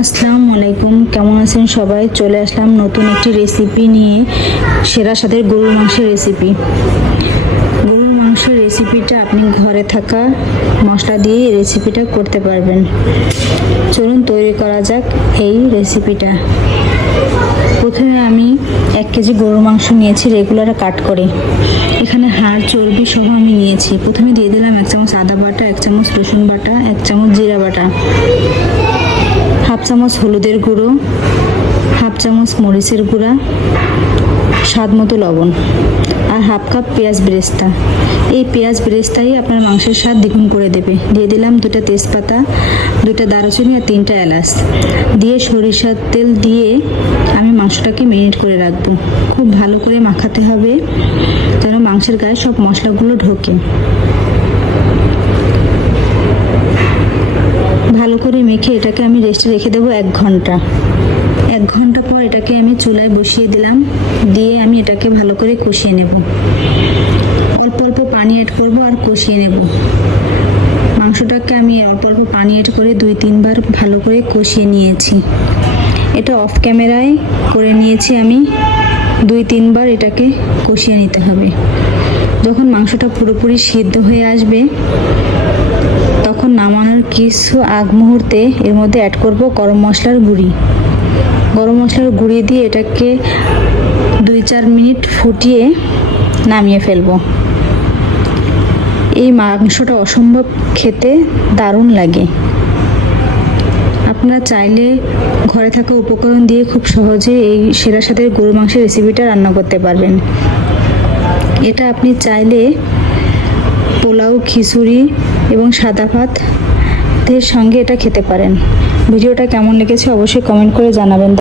আসসালামু আলাইকুম, কেমন আছেন সবাই? চলে আসলাম নতুন একটি রেসিপি নিয়ে, সেরা স্বাদের গরুর মাংসের রেসিপি। গরুর মাংসের রেসিপিটা আপনি ঘরে থাকা মশলা দিয়ে এই রেসিপিটা করতে পারবেন। চলুন তৈরি করা যাক এই রেসিপিটা। প্রথমে আমি 1 কেজি গরুর মাংস নিয়েছি রেগুলার কাট করে। এখানে হাড় চর্বি সহ আমি নিয়েছি। প্রথমে দিয়ে দিলাম 1 চামচ আদা বাটা, 1 চামচ রসুন বাটা, 1 চামচ জিরা বাটা, 1/2 চামচ হলুদের গুঁড়ো, 1/2 চামচ মরিচের গুঁড়া, স্বাদ মতো লবণ, আর 1/2 কাপ পেঁয়াজ বেরেস্তা। এই পেঁয়াজ বেরেস্তাই আপনার মাংসের স্বাদ দ্বিগুণ করে দেবে। দিয়ে দিলাম 2টা তেজপাতা, 2টা দারুচিনি আর 3টা এলাচ। দিয়ে সরিষার তেল দিয়ে আমি মাংসটাকে মেরিনেট করে রাখবো। খুব ভালো করে মাখাতে হবে যেন মাংসের গায়ে সব মশলাগুলো ঢোকে। ভালো করে মেখে এটাকে আমি রেস্টে রেখে দেবো 1 ঘন্টা। 1 ঘন্টা পর এটাকে আমি চুলায় বসিয়ে দিলাম। দিয়ে আমি এটাকে ভালো করে কষিয়ে নেব। অল্প অল্প পানি অ্যাড করব আর কষিয়ে নেব। মাংসটাকে আমি অল্প অল্প পানি অ্যাড করে 2-3 বার ভালো করে কষিয়ে নিয়েছি। এটা অফ ক্যামেরায় করে নিয়েছি আমি। 2-3 বার এটাকে কষিয়ে নিতে হবে। যখন মাংসটা পুরোপুরি সিদ্ধ হয়ে আসবে তখন নামানোর কিছু আগ মুহূর্তে এর মধ্যে অ্যাড করব গরম মশলার গুঁড়ি। গরম মশলার গুঁড়ি দিয়ে এটাকে 2-4 মিনিট ফুটিয়ে নামিয়ে ফেলবো। এই মাংসটা অসম্ভব খেতে দারুণ লাগে। আপনারা চাইলে ঘরে থাকা উপকরণ দিয়ে খুব সহজে এই সেরা স্বাদের গরুর মাংসের রেসিপিটা রান্না করতে পারবেন। এটা আপনি চাইলে পোলাও, খিচুড়ি এবং সাদা ভাতের সঙ্গে এটা খেতে পারেন। ভিডিওটা কেমন লেগেছে অবশ্যই কমেন্ট করে জানাবেন।